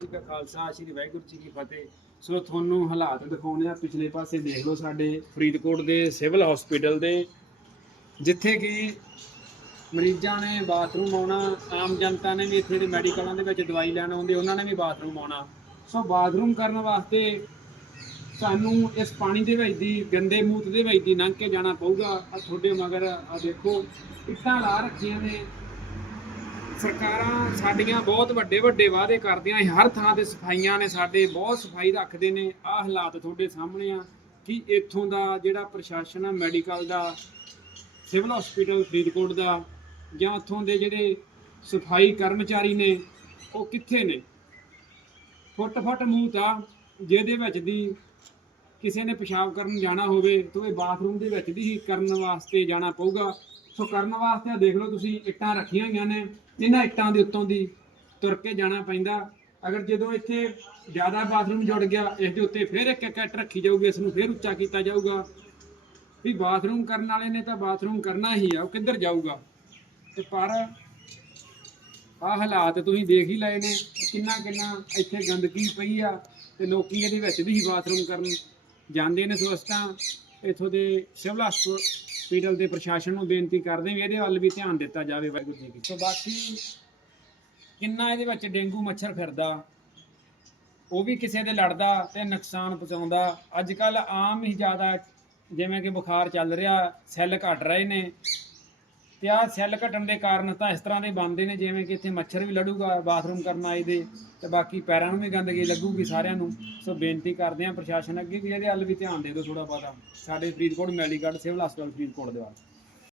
ਜੀ ਕਾ ਖਾਲਸਾ, ਸ੍ਰੀ ਵਾਹਿਗੁਰੂ ਜੀ ਕੀ ਫਤਿਹ। ਸੋ ਤੁਹਾਨੂੰ ਹਾਲਾਤ ਦਿਖਾਉਣੇ ਆ ਪਿਛਲੇ ਪਾਸੇ ਦੇਖ ਲਓ ਸਾਡੇ ਫਰੀਦਕੋਟ ਦੇ ਸਿਵਲ ਹਸਪੀਟਲ ਦੇ, ਜਿੱਥੇ ਕਿ ਮਰੀਜ਼ਾਂ ਨੇ ਬਾਥਰੂਮ ਆਉਣਾ, ਆਮ ਜਨਤਾ ਨੇ ਵੀ ਇੱਥੇ ਦੇ ਮੈਡੀਕਲਾਂ ਦੇ ਵਿੱਚ ਦਵਾਈ ਲੈਣ ਆਉਂਦੇ, ਉਹਨਾਂ ਨੇ ਵੀ ਬਾਥਰੂਮ ਆਉਣਾ। ਸੋ ਬਾਥਰੂਮ ਕਰਨ ਵਾਸਤੇ ਸਾਨੂੰ ਇਸ ਪਾਣੀ ਦੇ ਵਿੱਚ ਦੀ, ਗੰਦੇ ਮੂਤ ਦੇ ਵਿੱਚ ਦੀ ਲੰਘ ਕੇ ਜਾਣਾ ਪਊਗਾ। ਆ ਤੁਹਾਡੇ ਮਗਰ ਆ ਦੇਖੋ, ਇੱਟਾਂ ਲਾ ਰੱਖੀਆਂ ਨੇ। ਸਰਕਾਰਾਂ ਸਾਡੀਆਂ ਬਹੁਤ ਵੱਡੇ ਵੱਡੇ ਵਾਅਦੇ ਕਰਦੀਆਂ ਹਰ ਥਾਂ ਤੇ ਸਫਾਈਆਂ ਨੇ ਸਾਡੇ, ਬਹੁਤ ਸਫ਼ਾਈ ਰੱਖਦੇ ਨੇ। ਆਹ ਹਾਲਾਤ ਤੁਹਾਡੇ ਸਾਹਮਣੇ ਆ ਕਿ ਇੱਥੋਂ ਦਾ ਜਿਹੜਾ ਪ੍ਰਸ਼ਾਸਨ ਆ, ਮੈਡੀਕਲ ਦਾ, ਸਿਵਲ ਹਸਪੀਟਲ ਫਰੀਦਕੋਟ ਦਾ, ਜਾਂ ਉੱਥੋਂ ਦੇ ਜਿਹੜੇ ਸਫ਼ਾਈ ਕਰਮਚਾਰੀ ਨੇ, ਉਹ ਕਿੱਥੇ ਨੇ? ਫੁੱਟ ਫੁੱਟ ਮੂੰਹ ਤਾਂ ਜਿਹਦੇ ਵਿੱਚ ਦੀ ਕਿਸੇ ਨੇ ਪਿਸ਼ਾਬ ਕਰਨ ਜਾਣਾ ਹੋਵੇ, ਤਾਂ ਇਹ ਬਾਥਰੂਮ ਦੇ ਵਿੱਚ ਦੀ ਹੀ ਕਰਨ ਵਾਸਤੇ ਜਾਣਾ ਪਊਗਾ। ਸੋ ਕਰਨ ਵਾਸਤੇ ਦੇਖ ਲਓ ਤੁਸੀਂ, ਇੱਟਾਂ ਰੱਖੀਆਂ ਹੋਈਆਂ ਨੇ। ਇਹਨਾਂ ਇੱਟਾਂ ਦੇ ਉੱਤੋਂ ਦੀ ਤੁਰ ਕੇ ਜਾਣਾ ਪੈਂਦਾ। ਅਗਰ ਜਦੋਂ ਇੱਥੇ ਜ਼ਿਆਦਾ ਬਾਥਰੂਮ ਜੁੜ ਗਿਆ, ਇਸ ਦੇ ਉੱਤੇ ਫਿਰ ਇੱਕ ਇੱਕ ਇੱਟ ਰੱਖੀ ਜਾਊਗੀ, ਇਸ ਨੂੰ ਫਿਰ ਉੱਚਾ ਕੀਤਾ ਜਾਊਗਾ। ਵੀ ਬਾਥਰੂਮ ਕਰਨ ਵਾਲੇ ਨੇ ਤਾਂ ਬਾਥਰੂਮ ਕਰਨਾ ਹੀ ਆ, ਉਹ ਕਿੱਧਰ ਜਾਊਗਾ? ਤੇ ਪਰ ਆਹ ਹਾਲਾਤ ਤੁਸੀਂ ਦੇਖ ਹੀ ਲਏ ਨੇ, ਕਿੰਨਾ ਕਿੰਨਾ ਇੱਥੇ ਗੰਦਗੀ ਪਈ ਆ ਤੇ ਲੋਕੀ ਇਹਦੇ ਵਿੱਚ ਵੀ ਬਾਥਰੂਮ ਕਰਨ ਜਾਂਦੇ ਨੇ ਸੋ ਇਥੋਂ ਦੇ ਸਿਵਲ ਹਸਪੀਟਲ ਦੇ ਪ੍ਰਸ਼ਾਸਨ ਨੂੰ ਬੇਨਤੀ ਕਰਦੇ ਵੀ ਇਹਦੇ ਵੱਲ ਵੀ ਧਿਆਨ ਦਿੱਤਾ ਜਾਵੇ ਵਾਹਿਗੁਰੂ ਜੀ ਕੀ ਸੋ ਬਾਕੀ ਕਿੰਨਾ ਇਹਦੇ ਵਿੱਚ ਡੇਂਗੂ ਮੱਛਰ ਫਿਰਦਾ, ਉਹ ਵੀ ਕਿਸੇ ਦੇ ਲੜਦਾ ਤੇ ਨੁਕਸਾਨ ਪਹੁੰਚਾਉਂਦਾ। ਅੱਜ ਕੱਲ ਆਮ ਹੀ ਜ਼ਿਆਦਾ ਜਿਵੇਂ ਕਿ ਬੁਖਾਰ ਚੱਲ ਰਿਹਾ, ਸੈੱਲ ਘਟ ਰਹੇ ਨੇ। ਤੇ ਆਹ ਸੈੱਲ ਘਟਣ ਦੇ ਕਾਰਨ ਤਾਂ ਇਸ ਤਰ੍ਹਾਂ ਦੇ ਬਣਦੇ ਨੇ, ਜਿਵੇਂ ਕਿ ਇੱਥੇ ਮੱਛਰ ਵੀ ਲੜੂਗਾ, ਬਾਥਰੂਮ ਕਰਨ ਆਏ ਦੇ, ਤੇ ਬਾਕੀ ਪੈਰਾਂ ਨੂੰ ਵੀ ਗੰਦਗੀ ਲੱਗੂਗੀ ਸਾਰਿਆਂ ਨੂੰ। ਸੋ ਬੇਨਤੀ ਕਰਦੇ ਹਾਂ ਪ੍ਰਸ਼ਾਸਨ ਅੱਗੇ ਵੀ ਇਹਦੇ ਵੱਲ ਵੀ ਧਿਆਨ ਦੇ ਦਿਓ ਥੋੜਾ ਬਹੁਤਾ। ਸਾਡੇ ਫਰੀਦਕੋਟ ਮੈਡੀਕਲ ਸਿਵਲ ਹਸਪਤਾਲ ਫਰੀਦਕੋਟ ਦੇ ਵੱਲ।